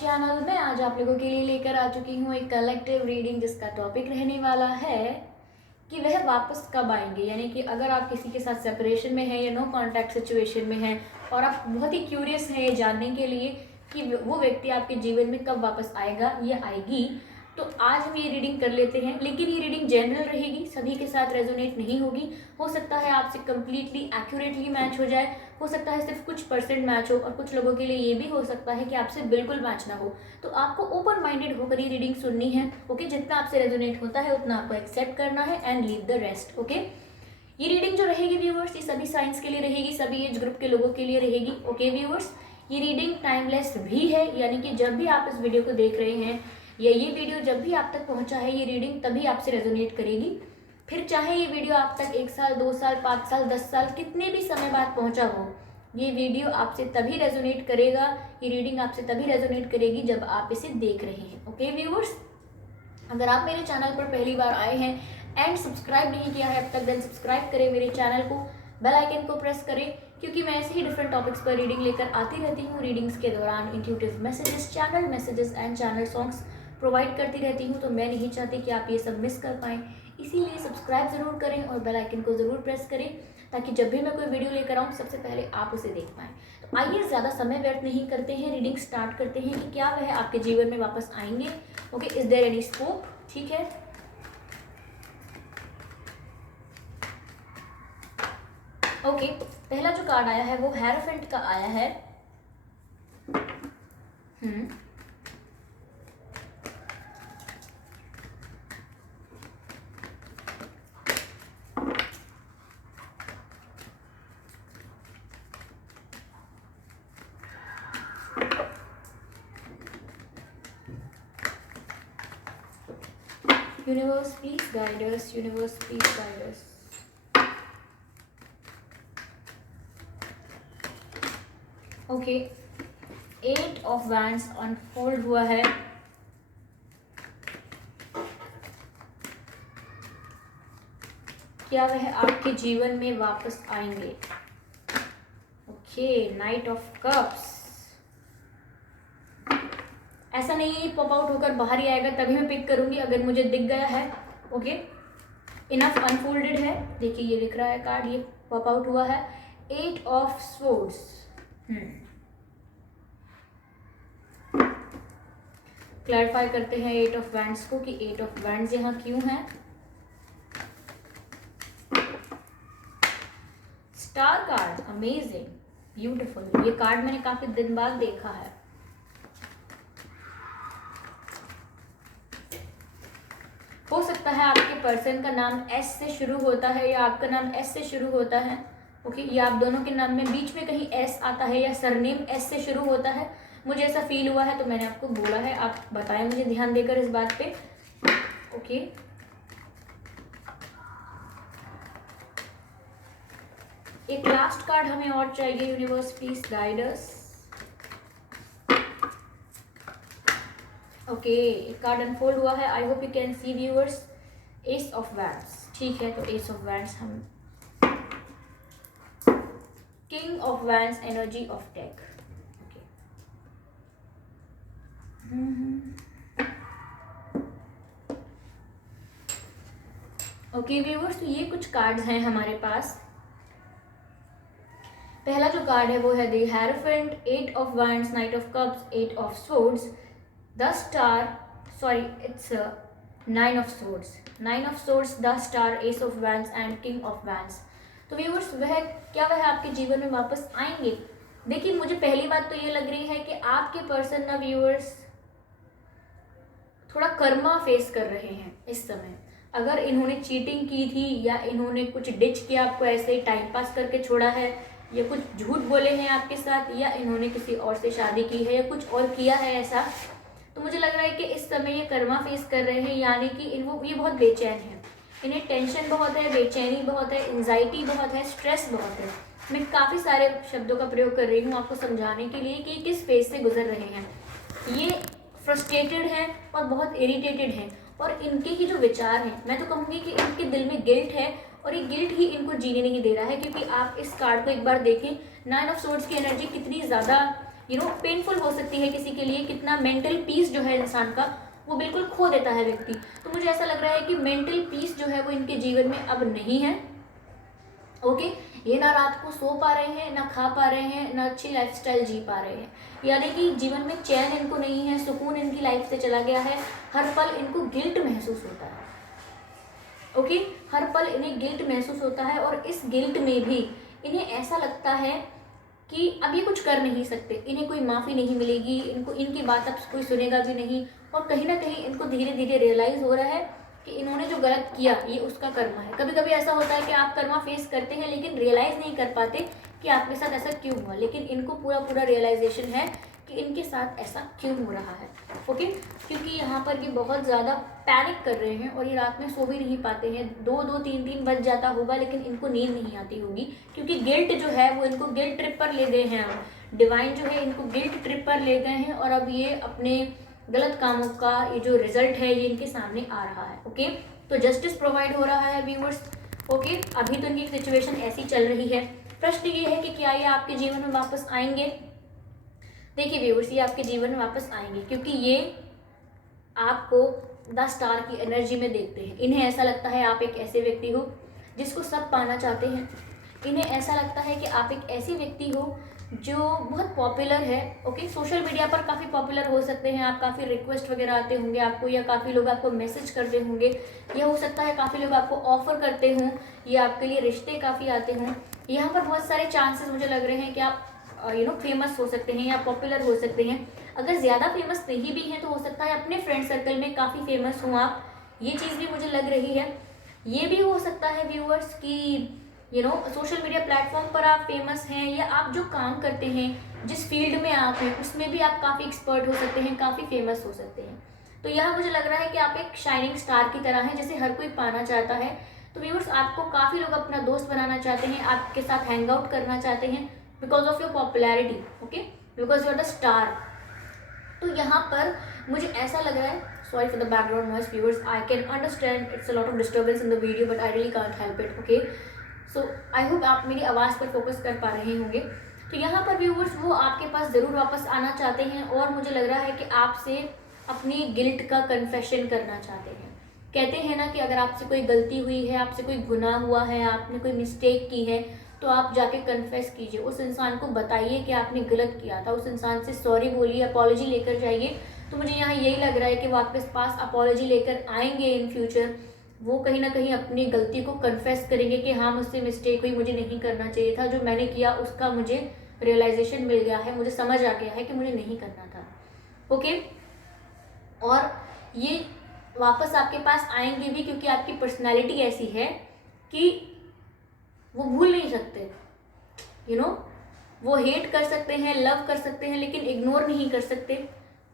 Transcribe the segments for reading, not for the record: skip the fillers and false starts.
Channel में आज आप लोगों के लिए लेकर आ चुकी हूँ एक कलेक्टिव रीडिंग जिसका टॉपिक रहने वाला है कि वह वापस कब आएंगे। यानी कि अगर आप किसी के साथ सेपरेशन में हैं या नो कॉन्टैक्ट सिचुएशन में हैं और आप बहुत ही क्यूरियस हैं ये जानने के लिए कि वो व्यक्ति आपके जीवन में कब वापस आएगा या आएगी, तो आज हम ये रीडिंग कर लेते हैं। लेकिन ये रीडिंग जनरल रहेगी, सभी के साथ रेजोनेट नहीं होगी। हो सकता है आपसे कम्प्लीटली एक्यूरेटली मैच हो जाए, हो सकता है सिर्फ कुछ परसेंट मैच हो, और कुछ लोगों के लिए ये भी हो सकता है कि आपसे बिल्कुल मैच ना हो। तो आपको ओपन माइंडेड होकर ये रीडिंग सुननी है। ओके, जितना आपसे रेजोनेट होता है उतना आपको एक्सेप्ट करना है and leave the rest. Okay, ये रीडिंग जो रहेगी व्यूअर्स, ये सभी साइंस के लिए रहेगी, सभी एज ग्रुप के लोगों के लिए रहेगी। ओके व्यूअर्स, ये रीडिंग टाइमलेस भी है, यानी कि जब भी आप इस वीडियो को देख रहे हैं या ये वीडियो जब भी आप तक पहुंचा है, ये रीडिंग तभी आपसे रेजोनेट करेगी। फिर चाहे ये वीडियो आप तक 1 साल 2 साल 5 साल 10 साल कितने भी समय बाद पहुंचा हो, ये वीडियो आपसे तभी रेजोनेट करेगा, ये रीडिंग आपसे तभी रेजोनेट करेगी जब आप इसे देख रहे हैं। ओके व्यूअर्स, अगर आप मेरे चैनल पर पहली बार आए हैं एंड सब्सक्राइब नहीं किया है अब तक, देन सब्सक्राइब करें मेरे चैनल को, बेल आइकन को प्रेस करें, क्योंकि मैं ऐसे ही डिफरेंट टॉपिक्स पर रीडिंग लेकर आती रहती हूँ। रीडिंग्स के दौरान intuitive messages, channel messages and channel songs provide करती रहती हूँ, तो मैं नहीं चाहती कि आप ये सब मिस कर पाएँ। इसीलिए सब्सक्राइब ज़रूर करें और बेल आइकन को ज़रूर प्रेस करें, ताकि जब भी मैं कोई वीडियो लेकर आऊँ सबसे पहले आप उसे देख पाएँ। तो आइए ज़्यादा समय व्यर्थ नहीं करते हैं, रीडिंग स्टार्ट करते हैं कि क्या वह आपके जीवन में वापस आएंगे। Okay, is there any scope? ठीक है, ओके, पहला जो कार्ड आया है वो हेरोफेंट का आया है। Universe, please guide us. Universe, please guide us. Okay, 8 of wands unfold हुआ है। क्या वह आपके जीवन में वापस आएंगे? Okay, night of cups. ऐसा नहीं है पॉप आउट होकर बाहर ही आएगा तभी मैं पिक करूंगी, अगर मुझे दिख गया है। ओके, इनफ अनफोल्डेड है। देखिए ये लिख रहा है कार्ड, ये पॉप आउट हुआ है 8 ऑफ स्वॉर्ड्स। क्लैरिफाई करते हैं 8 ऑफ वैंड्स को कि 8 ऑफ वैंड्स यहाँ क्यों है। Star card, amazing, beautiful. ये कार्ड मैंने काफी दिन बाद देखा है। हो सकता है आपके पर्सन का नाम एस से शुरू होता है या आपका नाम एस से शुरू होता है। ओके, या आप दोनों के नाम में बीच में कहीं एस आता है या सरनेम एस से शुरू होता है। मुझे ऐसा फील हुआ है तो मैंने आपको बोला है, आप बताएं मुझे ध्यान देकर इस बात पे। ओके, एक लास्ट कार्ड हमें और चाहिए। Universe please guide us. Okay, एक कार्ड अनफोल्ड हुआ है। I hope you can see viewers, ace of wands. ठीक है, तो एस ऑफ वैंड्स, हम king of wands, energy of take. Okay viewers, तो ये कुछ कार्ड्स हैं हमारे पास। पहला जो कार्ड है वो है the hierophant, 8 of wands, night of cups, 8 of swords, the star, sorry it's 9 of swords, 9 of swords, the star, S of wands and king of wands. तो व्यूअर्स, वह आपके जीवन में वापस आएंगे? देखिए, मुझे पहली बात तो ये लग रही है कि आपके पर्सन ना व्यूअर्स थोड़ा कर्मा फेस कर रहे हैं इस समय। अगर इन्होंने चीटिंग की थी या इन्होंने कुछ डिच किया, आपको ऐसे ही टाइम पास करके छोड़ा है, या कुछ झूठ बोले हैं आपके साथ, या इन्होंने किसी और से शादी की है या कुछ और किया है ऐसा, तो मुझे लग रहा है कि इस समय ये कर्मा फेस कर रहे हैं। यानी कि ये बहुत बेचैन है, इन्हें टेंशन बहुत है, बेचैनी बहुत है, एंजाइटी बहुत है, स्ट्रेस बहुत है। मैं काफ़ी सारे शब्दों का प्रयोग कर रही हूँ आपको समझाने के लिए कि किस फेज से गुजर रहे हैं। ये फ्रस्ट्रेटेड हैं और बहुत इरिटेटेड हैं, और इनके ही जो विचार हैं, मैं तो कहूँगी कि इनके दिल में गिल्ट है, और ये गिल्ट ही इनको जीने नहीं दे रहा है। क्योंकि आप इस कार्ड को एक बार देखें, 9 ऑफ स्वॉर्ड्स की एनर्जी कितनी ज़्यादा पेनफुल हो सकती है किसी के लिए, कितना मेंटल पीस जो है इंसान का वो बिल्कुल खो देता है व्यक्ति। तो मुझे ऐसा लग रहा है कि मेंटल पीस जो है वो इनके जीवन में अब नहीं है। ओके, ये ना रात को सो पा रहे हैं, ना खा पा रहे हैं, ना अच्छी लाइफस्टाइल जी पा रहे हैं, यानी कि जीवन में चैन इनको नहीं है, सुकून इनकी लाइफ से चला गया है। हर पल इनको गिल्ट महसूस होता है। ओके, हर पल इन्हें गिल्ट महसूस होता है, और इस गिल्ट में भी इन्हें ऐसा लगता है कि अब ये कुछ कर नहीं सकते, इन्हें कोई माफ़ी नहीं मिलेगी, इनको इनकी बात अब कोई सुनेगा भी नहीं, और कहीं ना कहीं इनको धीरे धीरे रियलाइज़ हो रहा है कि इन्होंने जो गलत किया ये उसका कर्मा है। कभी कभी ऐसा होता है कि आप कर्मा फेस करते हैं लेकिन रियलाइज़ नहीं कर पाते कि आपके साथ ऐसा क्यों हुआ, लेकिन इनको पूरा पूरा रियलाइजेशन है कि इनके साथ ऐसा क्यों हो रहा है। ओके, क्योंकि यहाँ पर ये बहुत ज़्यादा पैनिक कर रहे हैं और ये रात में सो भी नहीं पाते हैं, 2-2 3-3 बज जाता होगा लेकिन इनको नींद नहीं आती होगी, क्योंकि गिल्ट जो है वो इनको गिल्ट ट्रिप पर ले गए हैं। डिवाइन जो है इनको गिल्ट ट्रिप पर ले गए हैं, और अब ये अपने गलत कामों का ये जो रिजल्ट है ये इनके सामने आ रहा है। ओके, तो जस्टिस प्रोवाइड हो रहा है व्यूअर्स। ओके, अभी तो इनकी सिचुएशन ऐसी चल रही है। प्रश्न ये है कि क्या ये आपके जीवन में वापस आएंगे। देखिए व्यूअर्स, ये आपके जीवन में वापस आएंगे क्योंकि ये आपको 10 स्टार की एनर्जी में देखते हैं। इन्हें ऐसा लगता है आप एक ऐसे व्यक्ति हो जिसको सब पाना चाहते हैं। इन्हें ऐसा लगता है कि आप एक ऐसी व्यक्ति हो जो बहुत पॉपुलर है। ओके, सोशल मीडिया पर काफ़ी पॉपुलर हो सकते हैं आप, काफ़ी रिक्वेस्ट वगैरह आते होंगे आपको, या काफ़ी लोग आपको मैसेज करते होंगे, या हो सकता है काफ़ी लोग आपको ऑफर करते हों, या आपके लिए रिश्ते काफ़ी आते हों। यहाँ पर बहुत सारे चांसेस मुझे लग रहे हैं कि आप फेमस हो सकते हैं या पॉपुलर हो सकते हैं। अगर ज़्यादा फेमस नहीं भी हैं तो हो सकता है अपने फ्रेंड सर्कल में काफ़ी फेमस हों आप, ये चीज़ भी मुझे लग रही है। ये भी हो सकता है व्यूअर्स कि सोशल मीडिया प्लेटफॉर्म पर आप फेमस हैं, या आप जो काम करते हैं, जिस फील्ड में आप हैं उसमें भी आप काफ़ी एक्सपर्ट हो सकते हैं, काफ़ी फेमस हो सकते हैं। तो यहाँ मुझे लग रहा है कि आप एक शाइनिंग स्टार की तरह हैं जिसे हर कोई पाना चाहता है। तो व्यूअर्स, आपको काफ़ी लोग अपना दोस्त बनाना चाहते हैं, आपके साथ हैंग आउट करना चाहते हैं because of your popularity. Okay, because you are the star. तो यहाँ पर मुझे ऐसा लग रहा है, sorry for the background noise viewers, I can understand it's a lot of disturbance in the video but I really can't help it. Okay, so I hope आप मेरी आवाज़ पर फोकस कर पा रहे होंगे। तो यहाँ पर व्यूअर्स वो आपके पास ज़रूर वापस आना चाहते हैं, और मुझे लग रहा है कि आपसे अपनी गिल्ट का कन्फेशन करना चाहते हैं। कहते हैं ना कि अगर आपसे कोई गलती हुई है, आपसे कोई गुनाह हुआ है, आपने कोई मिस्टेक की है, तो आप जाके कन्फेस कीजिए, उस इंसान को बताइए कि आपने गलत किया था, उस इंसान से सॉरी बोलिए, अपॉलॉजी लेकर जाइए। तो मुझे यहाँ यही लग रहा है कि वो आपके पास अपॉलॉजी लेकर आएंगे इन फ्यूचर। वो कहीं ना कहीं अपनी गलती को कन्फेस करेंगे कि हाँ, मुझसे मिस्टेक हुई, मुझे नहीं करना चाहिए था, जो मैंने किया उसका मुझे रियलाइजेशन मिल गया है, मुझे समझ आ गया है कि मुझे नहीं करना था। ओके, और ये वापस आपके पास आएंगे भी क्योंकि आपकी पर्सनैलिटी ऐसी है कि वो भूल नहीं सकते। वो हेट कर सकते हैं, लव कर सकते हैं, लेकिन इग्नोर नहीं कर सकते,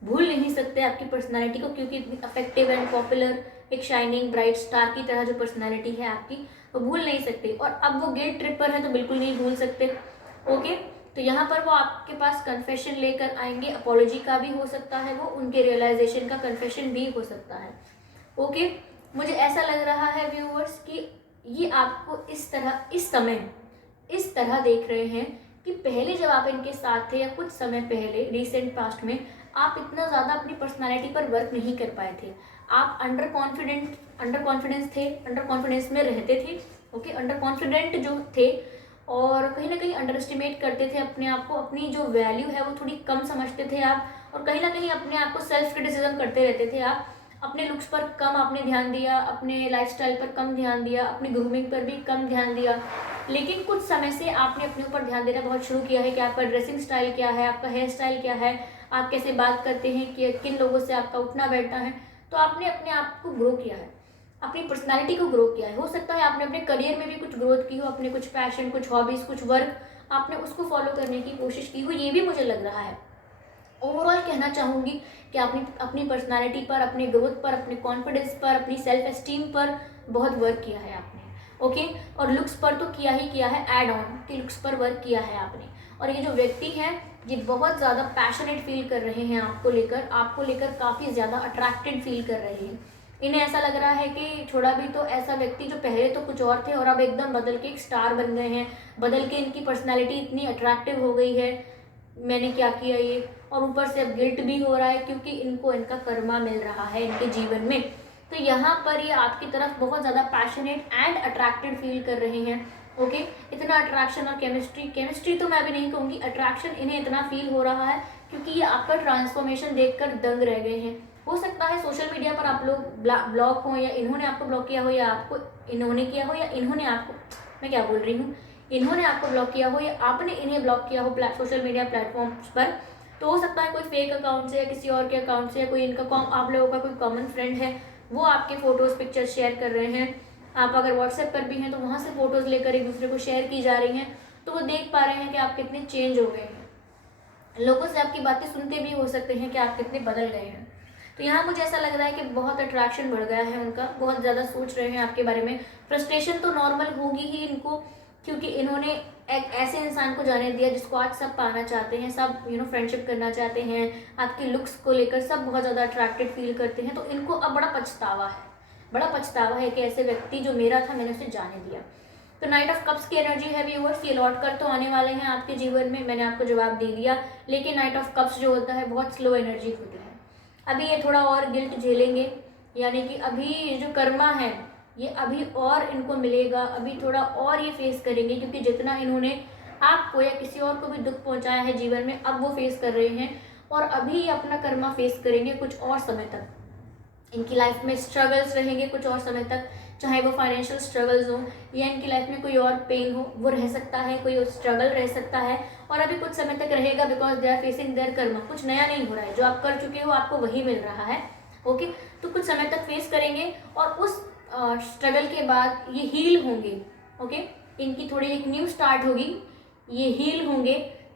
भूल नहीं सकते आपकी पर्सनालिटी को, क्योंकि इतनी अफेक्टिव एंड पॉपुलर, एक शाइनिंग ब्राइट स्टार की तरह जो पर्सनालिटी है आपकी, वो भूल नहीं सकते। और अब वो गिल्ट ट्रिप पर है तो बिल्कुल नहीं भूल सकते। ओके, तो यहाँ पर वो आपके पास कन्फेशन लेकर आएंगे, अपॉलॉजी का भी हो सकता है, वो उनके रियलाइजेशन का कन्फेशन भी हो सकता है। ओके, मुझे ऐसा लग रहा है व्यूअर्स कि ये आपको इस समय इस तरह देख रहे हैं कि पहले जब आप इनके साथ थे, या कुछ समय पहले रिसेंट पास्ट में, आप इतना ज़्यादा अपनी पर्सनालिटी पर वर्क नहीं कर पाए थे। आप अंडर कॉन्फिडेंस थे, अंडर कॉन्फिडेंस में रहते थे। ओके, अंडर कॉन्फिडेंट जो थे, और कहीं ना कहीं अंडर एस्टिमेट करते थे अपने आप को, अपनी जो वैल्यू है वो थोड़ी कम समझते थे आप, और कहीं ना कहीं अपने आप को सेल्फ क्रिटिसिज्म करते रहते थे आप। अपने लुक्स पर कम आपने ध्यान दिया, अपने लाइफस्टाइल पर कम ध्यान दिया, अपनी ग्रूमिंग पर भी कम ध्यान दिया। लेकिन कुछ समय से आपने अपने ऊपर ध्यान देना बहुत शुरू किया है कि आपका ड्रेसिंग स्टाइल क्या है, आपका हेयर स्टाइल क्या है, आप कैसे बात करते हैं, कि किन लोगों से आपका उठना बैठना है। तो आपने अपने आप को ग्रो किया है, अपनी पर्सनालिटी को ग्रो किया है। हो सकता है आपने अपने करियर में भी कुछ ग्रोथ की हो, अपने कुछ पैशन, कुछ हॉबीज़, कुछ वर्क आपने उसको फॉलो करने की कोशिश की हो, ये भी मुझे लग रहा है। ओवरऑल कहना चाहूँगी कि आपने अपनी पर्सनालिटी पर, अपने ग्रोथ पर, अपने कॉन्फिडेंस पर, अपनी सेल्फ एस्टीम पर बहुत वर्क किया है आपने। ओके, और लुक्स पर तो किया ही किया है, ऐड ऑन कि लुक्स पर वर्क किया है आपने। और ये जो व्यक्ति हैं ये बहुत ज़्यादा पैशनेट फील कर रहे हैं आपको लेकर काफ़ी ज़्यादा अट्रैक्टेड फील कर रहे हैं। इन्हें ऐसा लग रहा है कि छोड़ा भी तो ऐसा व्यक्ति जो पहले तो कुछ और थे और अब एकदम बदल के एक स्टार बन गए हैं, बदल के इनकी पर्सनैलिटी इतनी अट्रैक्टिव हो गई है, मैंने क्या किया ये, और ऊपर से अब गिल्ट भी हो रहा है क्योंकि इनको इनका कर्मा मिल रहा है इनके जीवन में। तो यहाँ पर ये आपकी तरफ बहुत ज़्यादा पैशनेट एंड अट्रैक्टेड फील कर रहे हैं। ओके, इतना अट्रैक्शन और केमिस्ट्री तो मैं अभी नहीं कहूँगी, अट्रैक्शन इन्हें इतना फील हो रहा है क्योंकि ये आपका ट्रांसफॉर्मेशन देखकर दंग रह गए हैं। हो सकता है सोशल मीडिया पर आप लोग ब्लॉक हो, या इन्होंने आपको ब्लॉक किया हो, या आपको इन्होंने किया हो, या इन्होंने आपको, मैं क्या बोल रही हूँ, इन्होंने आपको ब्लॉक किया हो या आपने इन्हें ब्लॉक किया हो सोशल मीडिया प्लेटफॉर्म्स पर। तो हो सकता है कोई फेक अकाउंट से या किसी और के अकाउंट से, या कोई इनका आप लोगों का कोई कॉमन फ्रेंड है, वो आपके फ़ोटोज़ पिक्चर्स शेयर कर रहे हैं। आप अगर व्हाट्सएप पर भी हैं तो वहाँ से फ़ोटोज़ लेकर एक दूसरे को शेयर की जा रही हैं, तो वो देख पा रहे हैं कि आप कितने चेंज हो गए हैं। लोगों से आपकी बातें सुनते भी हो सकते हैं कि आप कितने बदल गए हैं। तो यहाँ मुझे ऐसा लग रहा है कि बहुत अट्रैक्शन बढ़ गया है उनका, बहुत ज़्यादा सोच रहे हैं आपके बारे में। फ्रस्ट्रेशन तो नॉर्मल होगी ही इनको, क्योंकि इन्होंने एक ऐसे इंसान को जाने दिया जिसको आज सब पाना चाहते हैं, सब फ्रेंडशिप करना चाहते हैं, आपके लुक्स को लेकर सब बहुत ज़्यादा अट्रैक्टेड फील करते हैं। तो इनको अब बड़ा पछतावा है कि ऐसे व्यक्ति जो मेरा था मैंने उसे जाने दिया। तो नाइट ऑफ कप्स की एनर्जी है व्यूअर्स, ये लौट कर तो आने वाले हैं आपके जीवन में, मैंने आपको जवाब दे दिया। लेकिन नाइट ऑफ कप्स जो होता है बहुत स्लो एनर्जी होती है। अभी ये थोड़ा और गिल्ट झेलेंगे, यानी कि अभी जो कर्मा है ये अभी और इनको मिलेगा, अभी थोड़ा और ये फेस करेंगे, क्योंकि जितना इन्होंने आपको या किसी और को भी दुख पहुंचाया है जीवन में, अब वो फेस कर रहे हैं, और अभी ये अपना कर्मा फेस करेंगे कुछ और समय तक। इनकी लाइफ में स्ट्रगल्स रहेंगे कुछ और समय तक, चाहे वो फाइनेंशियल स्ट्रगल्स हो या इनकी लाइफ में कोई और पेन हो, वो रह सकता है, कोई स्ट्रगल रह सकता है, और अभी कुछ समय तक रहेगा, because they are facing their karma. कुछ नया नहीं हो रहा है, जो आप कर चुके हो आपको वही मिल रहा है। ओके, तो कुछ समय तक फेस करेंगे, और उस स्ट्रगल के बाद ये हील होंगे। ओके, इनकी थोड़ी एक न्यू स्टार्ट होगी, ये हील होंगे,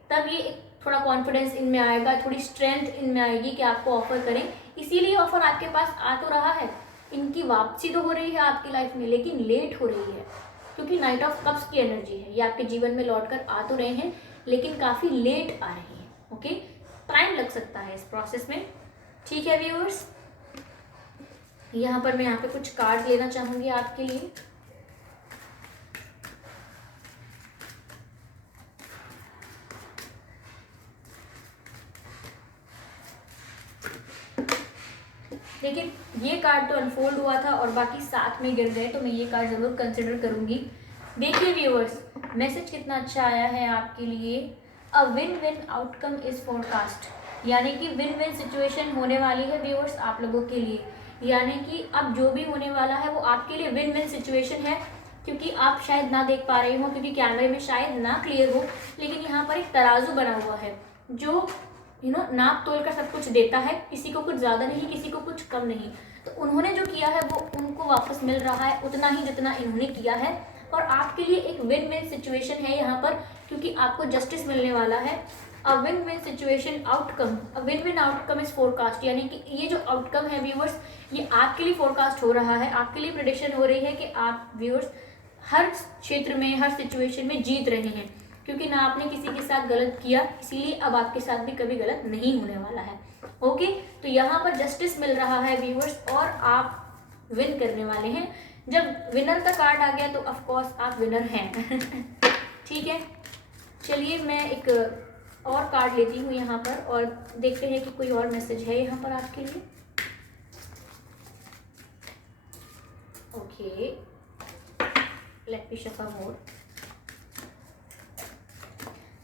तब ये थोड़ा कॉन्फिडेंस इनमें आएगा, थोड़ी स्ट्रेंथ इनमें आएगी कि आपको ऑफर करें। इसीलिए ऑफर आपके पास आ तो रहा है, इनकी वापसी तो हो रही है आपकी लाइफ में, लेकिन लेट हो रही है, क्योंकि नाइट ऑफ कप्स की एनर्जी है। ये आपके जीवन में लौट कर आ तो रहे हैं, लेकिन काफ़ी लेट आ रही है। ओके, टाइम लग सकता है इस प्रोसेस में। ठीक है व्यूअर्स, यहाँ पर मैं यहाँ पे कुछ कार्ड लेना चाहूँगी आपके लिए। लेकिन ये कार्ड तो अनफोल्ड हुआ था और बाकी साथ में गिर गए, तो मैं ये कार्ड ज़रूर कंसिडर करूँगी। देखिए व्यूअर्स, मैसेज कितना अच्छा आया है आपके लिए। A win win outcome is forecast, यानी कि विन विन सिचुएशन होने वाली है व्यूअर्स आप लोगों के लिए, यानी कि अब जो भी होने वाला है वो आपके लिए विन विन सिचुएशन है। क्योंकि आप शायद ना देख पा रहे हो, क्योंकि कैमरे में शायद ना क्लियर हो, लेकिन यहाँ पर एक तराजू बना हुआ है जो नाप तोल कर सब कुछ देता है, किसी को कुछ ज़्यादा नहीं, किसी को कुछ कम नहीं। तो उन्होंने जो किया है वो उनको वापस मिल रहा है उतना ही जितना इन्होंने किया है, और आपके लिए एक विन विन सिचुएशन है यहाँ पर, क्योंकि आपको जस्टिस मिलने वाला है। A win win situation outcome, a win win outcome is forecast, यानी कि ये जो आउटकम है व्यूअर्स, ये आपके लिए फोरकास्ट हो रहा है, आपके लिए प्रेडिक्शन हो रही है कि आप व्यूअर्स हर क्षेत्र में, हर सिचुएशन में जीत रहे हैं, क्योंकि ना आपने किसी के साथ गलत किया, इसीलिए अब आपके साथ भी कभी गलत नहीं होने वाला है। ओके, तो यहाँ पर जस्टिस मिल रहा है व्यूअर्स, और आप विन करने वाले हैं। जब विनर का कार्ड आ गया तो ऑफ कोर्स आप विनर हैं। ठीक है, चलिए मैं एक और कार्ड लेती हूँ यहाँ पर, और देखते हैं कि कोई और मैसेज है यहाँ पर आपके लिए। Okay, let me shuffle more.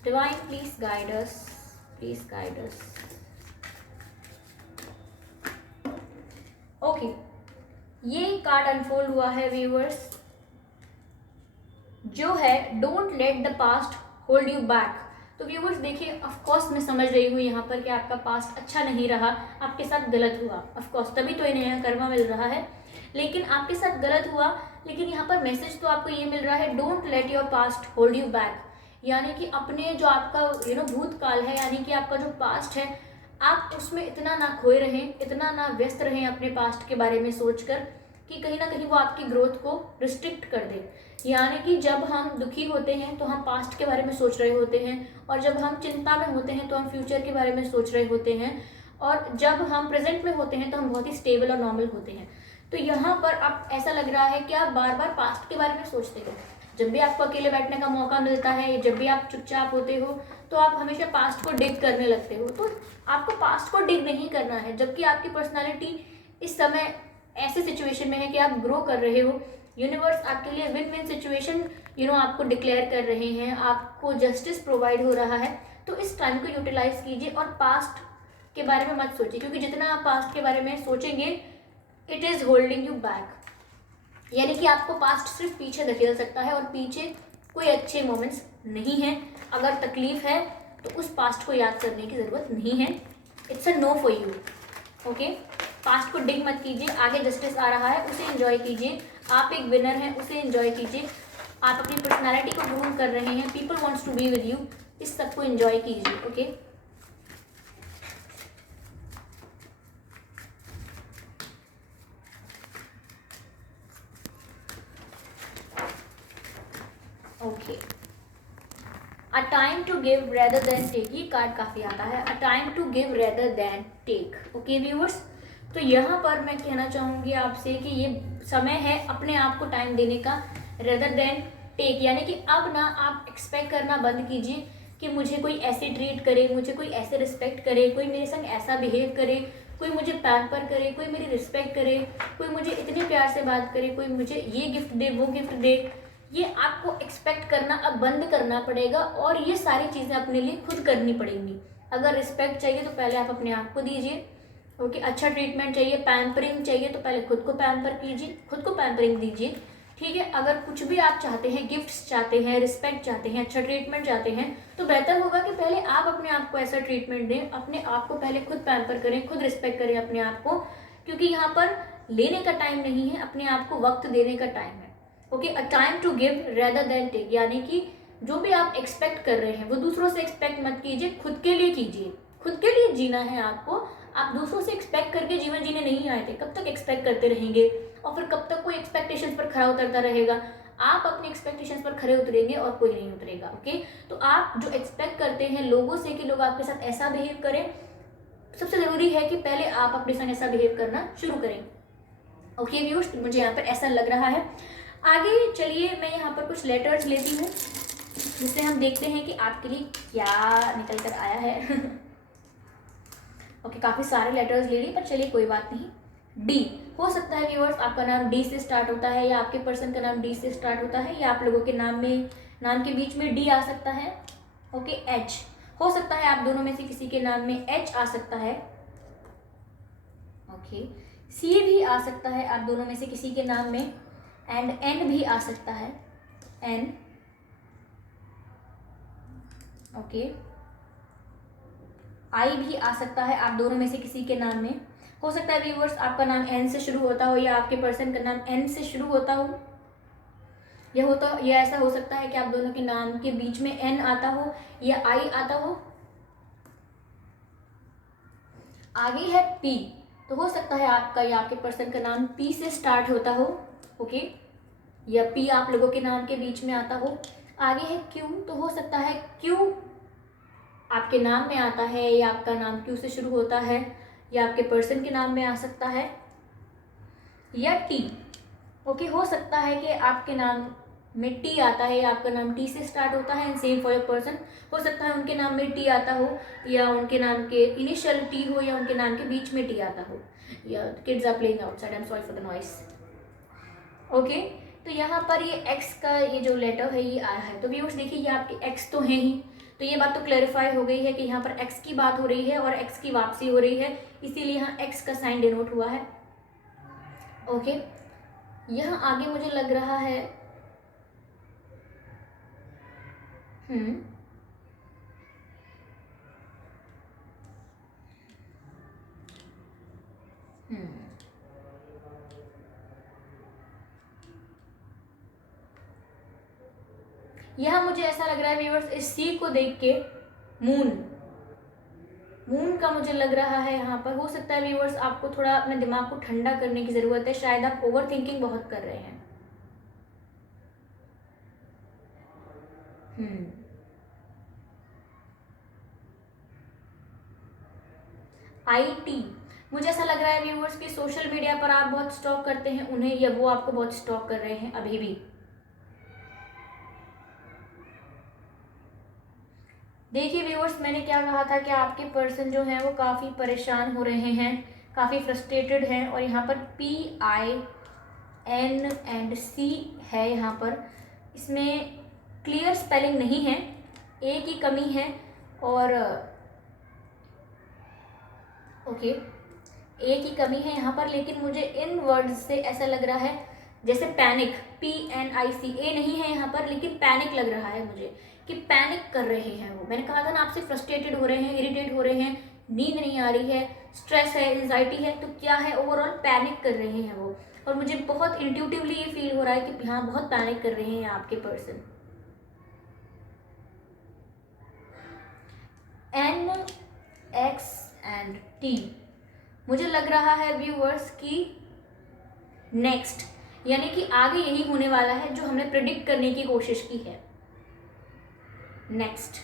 Divine, please guide us. Please guide us. Okay, ये कार्ड अनफोल्ड हुआ है व्यूअर्स, जो है don't let the past hold you back. तो व्यूअर्स देखिए, ऑफ कोर्स मैं समझ रही हूँ यहाँ पर कि आपका पास्ट अच्छा नहीं रहा, आपके साथ गलत हुआ, ऑफ कोर्स तभी तो इन्हें यहाँ कर्मा मिल रहा है, लेकिन आपके साथ गलत हुआ। लेकिन यहाँ पर मैसेज तो आपको ये मिल रहा है, don't let your past hold you back, यानी कि अपने जो आपका भूतकाल है, यानी कि आपका जो पास्ट है, आप उसमें इतना ना खोए रहें, इतना ना व्यस्त रहें अपने पास्ट के बारे में सोचकर कि कहीं ना कहीं वो आपकी ग्रोथ को रिस्ट्रिक्ट कर दे। यानी कि जब हम दुखी होते हैं तो हम पास्ट के बारे में सोच रहे होते हैं, और जब हम चिंता में होते हैं तो हम फ्यूचर के बारे में सोच रहे होते हैं, और जब हम प्रेजेंट में होते हैं तो हम बहुत ही स्टेबल और नॉर्मल होते हैं। तो यहाँ पर अब ऐसा लग रहा है कि आप बार बार पास्ट के बारे में सोचते हो, जब भी आपको अकेले बैठने का मौका मिलता है या जब भी आप चुपचाप होते हो तो आप हमेशा पास्ट को डिग करने लगते हो। तो आपको पास्ट को डिग नहीं करना है, जबकि आपकी पर्सनालिटी इस समय ऐसे सिचुएशन में है कि आप ग्रो कर रहे हो। यूनिवर्स आपके लिए विन विन सिचुएशन आपको डिक्लेयर कर रहे हैं, आपको जस्टिस प्रोवाइड हो रहा है। तो इस टाइम को यूटिलाइज कीजिए और पास्ट के बारे में मत सोचिए, क्योंकि जितना आप पास्ट के बारे में सोचेंगे it is holding you back, यानी कि आपको पास्ट सिर्फ पीछे धकेल सकता है और पीछे कोई अच्छे मोमेंट्स नहीं हैं। अगर तकलीफ है तो उस पास्ट को याद करने की ज़रूरत नहीं है। It's a no for you. Okay, past को डिग मत कीजिए, आगे जस्टिस आ रहा है उसे एंजॉय कीजिए। आप एक विनर हैं, उसे एंजॉय कीजिए। आप अपनी पर्सनैलिटी को ग्रूम कर रहे हैं, people wants to be with you, इस सब को एंजॉय कीजिए। Okay, okay, a time to give rather than take, ये कार्ड काफ़ी आता है, a time to give rather than take. Okay viewers, तो यहाँ पर मैं कहना चाहूँगी आपसे कि ये समय है अपने आप को टाइम देने का, रेदर देन टेक, यानी कि अब ना आप एक्सपेक्ट करना बंद कीजिए कि मुझे कोई ऐसे ट्रीट करे, मुझे कोई ऐसे रिस्पेक्ट करे, कोई मेरे संग ऐसा बिहेव करे, कोई मुझे पैम्पर करे, कोई मेरी रिस्पेक्ट करे, कोई मुझे इतने प्यार से बात करे, कोई मुझे ये गिफ्ट दे, वो गिफ्ट दे। ये आपको एक्सपेक्ट करना अब बंद करना पड़ेगा और ये सारी चीज़ें अपने लिए खुद करनी पड़ेंगी। अगर रिस्पेक्ट चाहिए तो पहले आप अपने आप को दीजिए। ओके, अच्छा ट्रीटमेंट चाहिए, पैम्परिंग चाहिए तो पहले खुद को पैम्पर कीजिए, खुद को पैम्परिंग दीजिए। ठीक है, अगर कुछ भी आप चाहते हैं, गिफ्ट्स चाहते हैं, रिस्पेक्ट चाहते हैं, अच्छा ट्रीटमेंट चाहते हैं, तो बेहतर होगा कि पहले आप अपने आप को ऐसा ट्रीटमेंट दें, अपने आप को पहले खुद पैम्पर करें, खुद रिस्पेक्ट करें अपने आप को, क्योंकि यहाँ पर लेने का टाइम नहीं है, अपने आप को वक्त देने का टाइम है। Okay, a time to give rather than take, यानी कि जो भी आप एक्सपेक्ट कर रहे हैं वो दूसरों से एक्सपेक्ट मत कीजिए, खुद के लिए कीजिए। खुद के लिए जीना है आपको। आप दूसरों से एक्सपेक्ट करके जीवन जीने नहीं आए थे, कब तक एक्सपेक्ट करते रहेंगे और फिर कब तक कोई एक्सपेक्टेशंस पर खरा उतरता रहेगा। आप अपने एक्सपेक्टेशंस पर खरे उतरेंगे और कोई नहीं उतरेगा। ओके, तो आप जो एक्सपेक्ट करते हैं लोगों से कि लोग आपके साथ ऐसा बिहेव करें, सबसे ज़रूरी है कि पहले आप अपने संग ऐसा बिहेव करना शुरू करें। ओके व्यूअर्स, मुझे यहाँ पर ऐसा लग रहा है। आगे चलिए, मैं यहाँ पर कुछ लेटर्स लेती हूँ जिससे हम देखते हैं कि आपके लिए क्या निकल कर आया है। ओके, काफ़ी सारे लेटर्स ले लिए, पर चलिए कोई बात नहीं। डी हो सकता है व्यूअर्स, आपका नाम डी से स्टार्ट होता है या आपके पर्सन का नाम डी से स्टार्ट होता है या आप लोगों के नाम के बीच में डी आ सकता है। ओके, एच हो सकता है, आप दोनों में से किसी के नाम में एच आ सकता है। ओके, सी भी आ सकता है आप दोनों में से किसी के नाम में, एंड एन भी आ सकता है, एन। ओके, आई भी आ सकता है आप दोनों में से किसी के नाम में। हो सकता है व्यूअर्स आपका नाम एन से शुरू होता हो या आपके पर्सन का नाम एन से शुरू होता हो। यह ऐसा हो सकता है कि आप दोनों के नाम के बीच में एन आता हो या आई आता हो। आगे है पी, तो हो सकता है आपका या आपके पर्सन का नाम पी से स्टार्ट होता हो। ओके, या पी आप लोगों के नाम के बीच में आता हो। आगे है क्यू, तो हो सकता है क्यू आपके नाम में आता है या आपका नाम क्यू से शुरू होता है या आपके पर्सन के नाम में आ सकता है। या टी, ओके, हो सकता है कि आपके नाम में टी आता है या आपका नाम टी से स्टार्ट होता है, and same for your person. हो सकता है उनके नाम में टी आता हो या उनके नाम के इनिशियल टी हो या उनके नाम के बीच में टी आता हो। या kids are playing outside, I am sorry for the noise. Okay, तो यहाँ पर ये एक्स का ये जो लेटर है ये आया है, तो व्यूअर्स देखिए ये आपके एक्स तो हैं ही, तो ये बात तो क्लैरिफाई हो गई है कि यहाँ पर एक्स की बात हो रही है और एक्स की वापसी हो रही है, इसीलिए यहाँ एक्स का साइन डिनोट हुआ है। ओके, यहाँ आगे मुझे लग रहा है यहाँ मुझे ऐसा लग रहा है व्यूअर्स, इस सी को देख के मून का मुझे लग रहा है यहाँ पर। हो सकता है व्यूअर्स आपको थोड़ा अपने दिमाग को ठंडा करने की ज़रूरत है, शायद आप ओवर थिंकिंग बहुत कर रहे हैं। IT, मुझे ऐसा लग रहा है व्यूअर्स कि सोशल मीडिया पर आप बहुत स्टॉक करते हैं उन्हें या वो आपको बहुत स्टॉक कर रहे हैं अभी भी। व्यूअर्स, मैंने क्या कहा था कि आपके पर्सन जो हैं वो काफ़ी परेशान हो रहे हैं, काफ़ी फ्रस्ट्रेटेड हैं, और यहाँ पर PIN&C है। यहाँ पर इसमें क्लियर स्पेलिंग नहीं है, ए की कमी है, और ओके ए की कमी है यहाँ पर। लेकिन मुझे इन वर्ड्स से ऐसा लग रहा है जैसे पैनिक, PNIC, ए नहीं है यहाँ पर, लेकिन पैनिक लग रहा है मुझे कि पैनिक कर रहे हैं वो। मैंने कहा था ना आपसे, फ्रस्ट्रेटेड हो रहे हैं, इरिटेट हो रहे हैं, नींद नहीं आ रही है, स्ट्रेस है, एंजाइटी है, तो क्या है, ओवरऑल पैनिक कर रहे हैं वो। और मुझे बहुत इंट्यूटिवली ये फील हो रहा है कि हाँ, बहुत पैनिक कर रहे हैं आपके पर्सन। NXT मुझे लग रहा है व्यूअर्स की नेक्स्ट, यानी कि आगे यही होने वाला है जो हमने प्रिडिक्ट करने की कोशिश की है। नेक्स्ट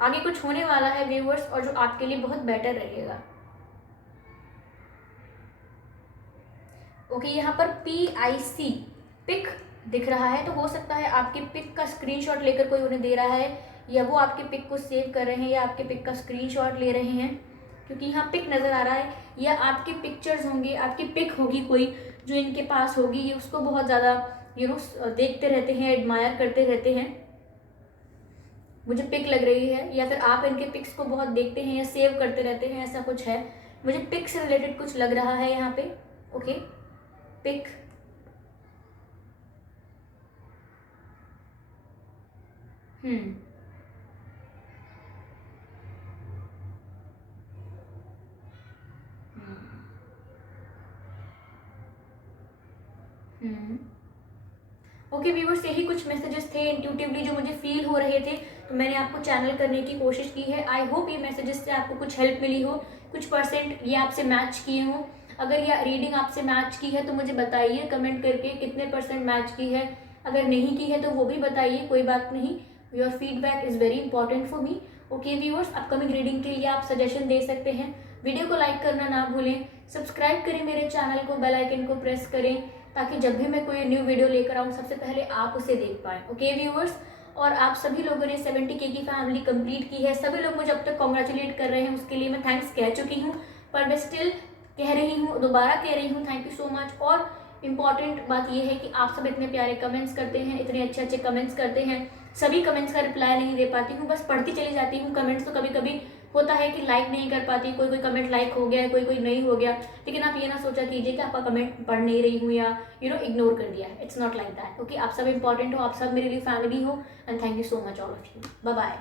आगे कुछ होने वाला है व्यूअर्स, और जो आपके लिए बहुत बेटर रहेगा। ओके, यहाँ पर PIC पिक दिख रहा है, तो हो सकता है आपके पिक का स्क्रीनशॉट लेकर कोई उन्हें दे रहा है, या वो आपके पिक को सेव कर रहे हैं, या आपके पिक का स्क्रीनशॉट ले रहे हैं, क्योंकि यहाँ पिक नज़र आ रहा है, या आपके पिक्चर्स होंगे, आपकी पिक होगी कोई जो इनके पास होगी, ये उसको बहुत ज़्यादा देखते रहते हैं, एडमायर करते रहते हैं, मुझे पिक लग रही है, या फिर आप इनके पिक्स को बहुत देखते हैं या सेव करते रहते हैं, ऐसा कुछ है। मुझे पिक से रिलेटेड कुछ लग रहा है यहाँ पे। ओके, पिक, ओके व्यूअर्स, यही कुछ मैसेजेस थे इंट्यूटिवली जो मुझे फील हो रहे थे, तो मैंने आपको चैनल करने की कोशिश की है। आई होप ये मैसेजेस से आपको कुछ हेल्प मिली हो, कुछ परसेंट ये आपसे मैच किए हों। अगर ये रीडिंग आपसे मैच की है तो मुझे बताइए कमेंट करके कितने परसेंट मैच की है। अगर नहीं की है तो वो भी बताइए, कोई बात नहीं, your feedback is very important for me. Okay viewers, upcoming reading के लिए आप सजेशन दे सकते हैं। वीडियो को लाइक करना ना भूलें, सब्सक्राइब करें मेरे चैनल को, बेल आइकन को प्रेस करें, ताकि जब भी मैं कोई न्यू वीडियो लेकर आऊँ सबसे पहले आप उसे देख पाएँ। ओके व्यूअर्स, और आप सभी लोगों ने 70K की फैमिली कंप्लीट की है, सभी लोग मुझे अब तक कॉन्ग्रेचुलेट कर रहे हैं, उसके लिए मैं थैंक्स कह चुकी हूँ, पर मैं स्टिल कह रही हूँ, दोबारा कह रही हूँ, थैंक यू सो मच। और इम्पॉर्टेंट बात यह है कि आप सब इतने प्यारे कमेंट्स करते हैं, इतने अच्छे अच्छे कमेंट्स करते हैं। सभी कमेंट्स का रिप्लाई नहीं दे पाती हूँ, बस पढ़ती चली जाती हूँ कमेंट्स। तो कभी कभी होता है कि लाइक नहीं कर पाती, कोई कोई कमेंट लाइक हो गया है, कोई कोई नहीं हो गया, लेकिन आप ये ना सोचा कीजिए कि आपका कमेंट पढ़ नहीं रही हूँ या इग्नोर कर दिया है। It's not like that. Okay, आप सब इंपॉर्टेंट हो, आप सब मेरे लिए फैमिली हो, and thank you so much all of you. Bye bye.